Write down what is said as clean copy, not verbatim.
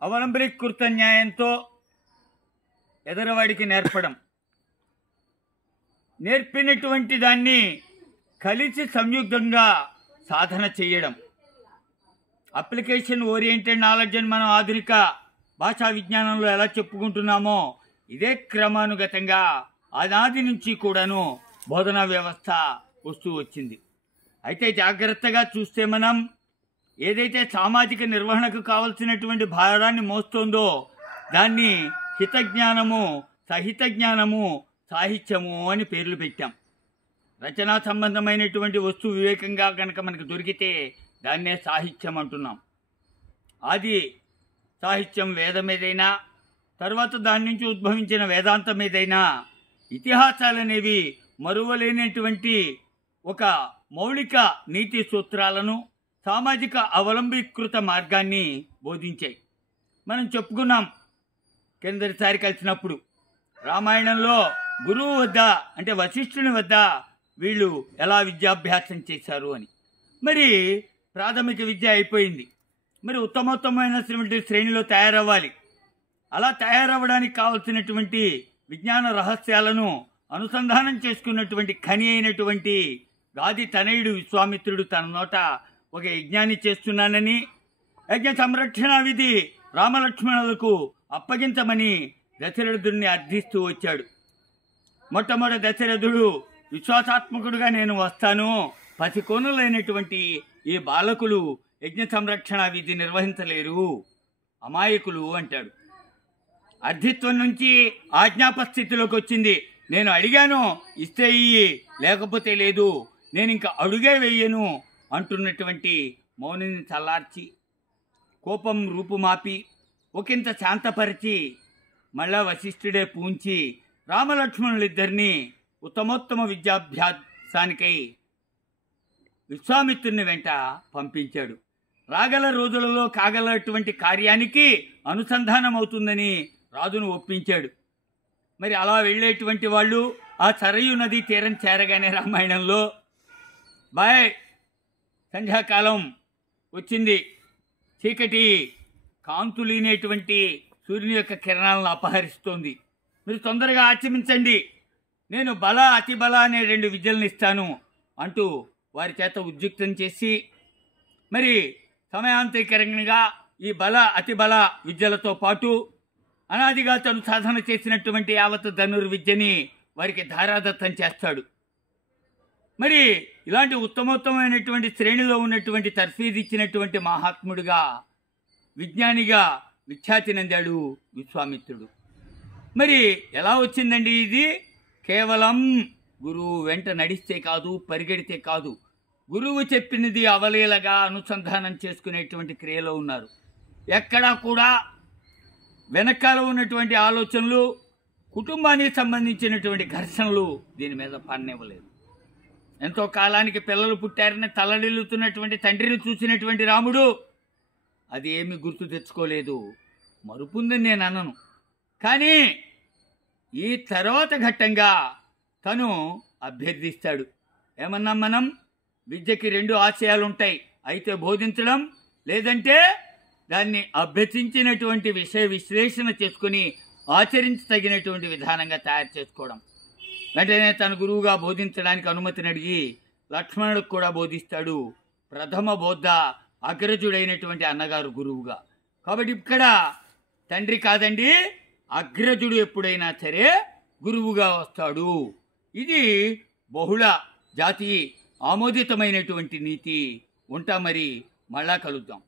అవలంబరీకృత న్యాయంతో ఎదరవాడికి నేర్పడం, నేర్పినటువంటి దాన్ని కలిసి సంయుక్తంగా సాధన చేయడం, అప్లికేషన్ ఓరియంటెడ్ నాలెడ్జ్ అని మనం ఆధునిక భాషా విజ్ఞానంలో ఎలా చెప్పుకుంటున్నామో ఇదే క్రమానుగతంగా ఆనాది నుంచి కూడాను బోధనా వ్యవస్థ వస్తూ వచ్చింది. అయితే జాగ్రత్తగా చూస్తే మనం ఏదైతే సామాజిక నిర్వహణకు కావలసినటువంటి భారాన్ని మోస్తుందో దాన్ని హితజ్ఞానము, సహిత జ్ఞానము, సాహిత్యము అని పేర్లు పెట్టాం. రచనా సంబంధమైనటువంటి వస్తు వివేకంగా కనుక మనకు దొరికితే దాన్నే సాహిత్యం అంటున్నాం. ఆది సాహిత్యం వేదం ఏదైనా, తర్వాత దాని నుంచి ఉద్భవించిన వేదాంతం ఏదైనా, ఇతిహాసాలనేవి మరువలేనటువంటి ఒక మౌలిక నీతి సూత్రాలను, సామాజిక అవలంబీకృత మార్గాన్ని బోధించాయి. మనం చెప్పుకున్నాం కిందటిసారి కలిసినప్పుడు, రామాయణంలో గురువు వద్ద అంటే వశిష్ఠుని వద్ద వీళ్ళు ఎలా విద్యాభ్యాసం చేశారు అని. మరి ప్రాథమిక విద్య అయిపోయింది, మరి ఉత్తమోత్తమైనటువంటి శ్రేణిలో తయారవ్వాలి. అలా తయారవ్వడానికి కావలసినటువంటి విజ్ఞాన రహస్యాలను అనుసంధానం చేసుకున్నటువంటి ఖని అయినటువంటి గాది తనయుడు విశ్వామిత్రుడు తన నోట ఒక యజ్ఞాన్ని చేస్తున్నానని, యజ్ఞ సంరక్షణ విధి రామలక్ష్మణులకు అప్పగించమని దశరథుడిని అర్థిస్తూ వచ్చాడు. మొట్టమొదటి దశరథుడు విశ్వాసాత్మకుడుగా నేను వస్తాను, పసికోనులైనటువంటి ఈ బాలకులు యజ్ఞ సంరక్షణ విధి నిర్వహించలేరు, అమాయకులు అంటాడు. అర్థిత్వం నుంచి ఆజ్ఞాపస్థితిలోకి వచ్చింది. నేను అడిగాను ఇస్తే ఇయ్యి, లేకపోతే లేదు, నేను ఇంకా అడుగే వెయ్యను అంటున్నటువంటి మౌనిని చల్లార్చి, కోపం రూపుమాపి ఒకంత శాంతపరిచి, మళ్ళా వశిష్ఠుడే పూంచి రామలక్ష్మణులిద్దరినీ ఉత్తమోత్తమ విద్యాభ్యాసానికై విశ్వామిత్రుని వెంట పంపించాడు. రాగల రోజులలో కాగలటువంటి కార్యానికి అనుసంధానం అవుతుందని రాజును ఒప్పించాడు. మరి అలా వెళ్ళేటువంటి వాళ్ళు ఆ సరయు నది తీరం చేరగానే రామాయణంలో బాయ్ సంధ్యాకాలం వచ్చింది, చీకటి కాంతులీనేటువంటి సూర్యుని యొక్క కిరణాలను అపహరిస్తోంది, మీరు తొందరగా ఆచరించండి, నేను బల అతి బల అనే 2 విద్యలను ఇస్తాను అంటూ వారి చేత ఉద్యుక్తం చేసి, మరి సమయాంతరీకరంగా ఈ బల అతి బల విద్యలతో పాటు అనాదిగా తను సాధన చేసినటువంటి యావత్ ధనుర్విద్యని వారికి ధారాదత్తం చేస్తాడు. మరి ఇలాంటి ఉత్తమోత్తమైనటువంటి శ్రేణిలో ఉన్నటువంటి తర్ఫీదిచ్చినటువంటి మహాత్ముడుగా, విజ్ఞానిగా విఖ్యాతి నందాడు విశ్వామిత్రుడు. మరి ఎలా వచ్చిందండి ఇది? కేవలం గురువు వెంట నడిస్తే కాదు, పరిగెడితే కాదు, గురువు చెప్పినది అవలీలగా అనుసంధానం చేసుకునేటువంటి క్రియలో ఉన్నారు. ఎక్కడా కూడా వెనకాల ఉన్నటువంటి ఆలోచనలు, కుటుంబానికి సంబంధించినటువంటి ఘర్షణలు దీని మీద పన్నివ్వలేదు. ఎంతో కాలానికి పిల్లలు పుట్టారని తల్లడిల్లుతున్నటువంటి తండ్రిని చూసినటువంటి రాముడు అది ఏమి గుర్తు తెచ్చుకోలేదు. మరుపుందని నేను అనను, కానీ ఈ తర్వాత ఘట్టంగా తను అభ్యర్థిస్తాడు. ఏమన్నాం మనం? విద్యకి 2 ఆశయాలు ఉంటాయి, అయితే బోధించడం, లేదంటే దాన్ని అభ్యసించినటువంటి విషయ విశ్లేషణ చేసుకుని ఆచరించదగినటువంటి విధానంగా తయారు చేసుకోవడం. వెంటనే తన గురువుగా బోధించడానికి అనుమతిని అడిగి లక్ష్మణుడికి కూడా బోధిస్తాడు. ప్రథమ బోధ అగ్రజుడైనటువంటి అన్నగారు గురువుగా. కాబట్టి ఇక్కడ తండ్రి కాదండి, అగ్రజుడు ఎప్పుడైనా సరే గురువుగా వస్తాడు. ఇది బహుళ జాతి ఆమోదితమైనటువంటి నీతి. ఉంటా, మరి మళ్ళా కలుద్దాం.